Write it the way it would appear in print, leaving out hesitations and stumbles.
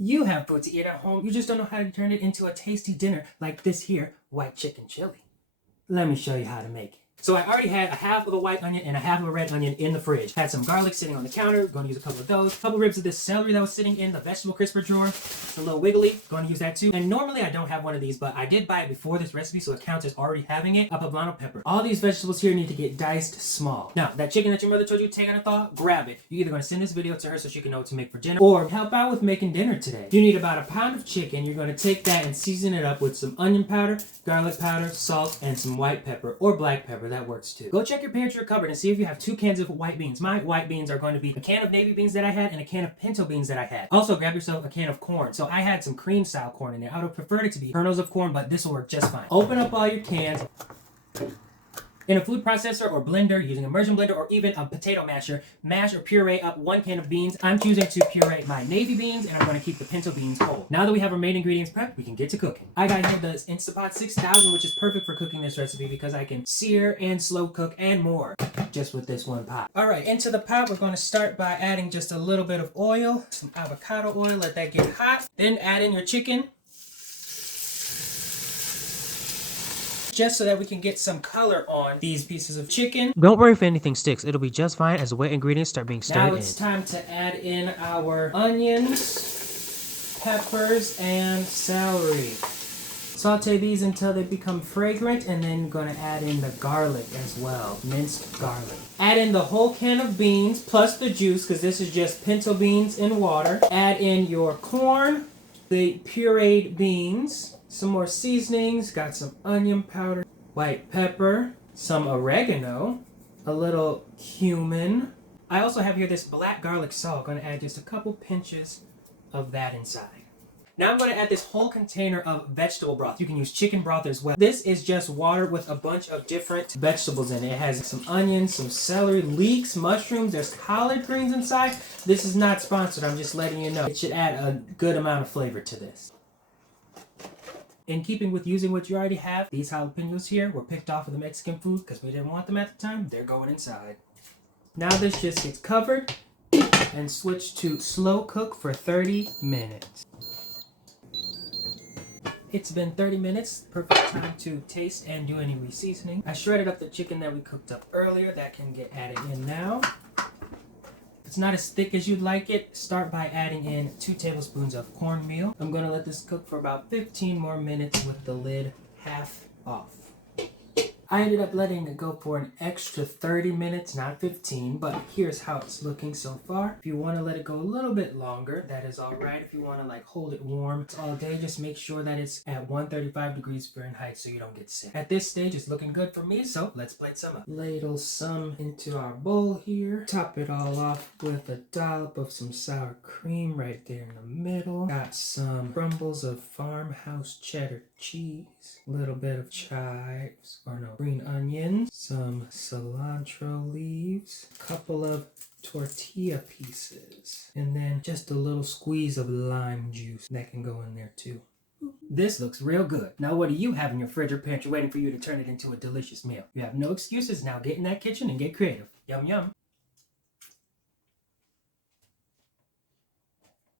You have food to eat at home, you just don't know how to turn it into a tasty dinner like this here white chicken chili. Let me show you how to make it. So I already had a half of a white onion and a half of a red onion in the fridge. Had some garlic sitting on the counter. Going to use a couple of those. A couple ribs of this celery that was sitting in the vegetable crisper drawer. It's a little wiggly. Going to use that too. And normally I don't have one of these, but I did buy it before this recipe, so it counts as already having it. A poblano pepper. All these vegetables here need to get diced small. Now, that chicken that your mother told you to take on a thaw, grab it. You're either going to send this video to her so she can know what to make for dinner, or help out with making dinner today. You need about a pound of chicken. You're going to take that and season it up with some onion powder, garlic powder, salt, and some white pepper or black pepper. That works too. Go check your pantry or cupboard and see if you have 2 cans of white beans. My white beans are going to be a can of navy beans that I had and a can of pinto beans that I had. Also, grab yourself a can of corn. So I had some cream style corn in there. I would have preferred it to be kernels of corn, but this will work just fine. Open up all your cans. In a food processor or blender, using immersion blender or even a potato masher, mash or puree up 1 can of beans. I'm choosing to puree my navy beans, and I'm going to keep the pinto beans whole. Now that we have our main ingredients prepped, we can get to cooking. I got here the Instapot 6000, which is perfect for cooking this recipe because I can sear and slow cook and more just with this one pot. All right, into the pot, we're going to start by adding just a little bit of oil, some avocado oil, let that get hot. Then add in your chicken, just so that we can get some color on these pieces of chicken. Don't worry if anything sticks. It'll be just fine as the wet ingredients start being stirred in. Now it's time to add in our onions, peppers, and celery. Saute these until they become fragrant, and then you're going to add in the garlic as well, minced garlic. Add in the whole can of beans plus the juice, because this is just pinto beans in water. Add in your corn, the pureed beans, some more seasonings, got some onion powder, white pepper, some oregano, a little cumin. I also have here this black garlic salt. Going to add just a couple pinches of that inside. Now I'm going to add this whole container of vegetable broth. You can use chicken broth as well. This is just water with a bunch of different vegetables in it. It has some onions, some celery, leeks, mushrooms. There's collard greens inside. This is not sponsored. I'm just letting you know. It should add a good amount of flavor to this. In keeping with using what you already have, these jalapenos here were picked off of the Mexican food because we didn't want them at the time. They're going inside. Now this just gets covered and switched to slow cook for 30 minutes. It's been 30 minutes, perfect time to taste and do any reseasoning. I shredded up the chicken that we cooked up earlier. That can get added in now. If it's not as thick as you'd like it, start by adding in 2 tablespoons of cornmeal. I'm going to let this cook for about 15 more minutes with the lid half off. I ended up letting it go for an extra 30 minutes, not 15, but here's how it's looking so far. If you want to let it go a little bit longer, that is all right. If you want to hold it warm all day, just make sure that it's at 135 degrees Fahrenheit so you don't get sick. At this stage, it's looking good for me, so let's plate some up. Ladle some into our bowl here. Top it all off with a dollop of some sour cream right there in the middle. Got some crumbles of farmhouse cheddar cheese, a little bit of chives, or no, green onions, some cilantro leaves, a couple of tortilla pieces, and then just a little squeeze of lime juice that can go in there too. This looks real good. Now what do you have in your fridge or pantry waiting for you to turn it into a delicious meal? You have no excuses. Now get in that kitchen and get creative. Yum yum.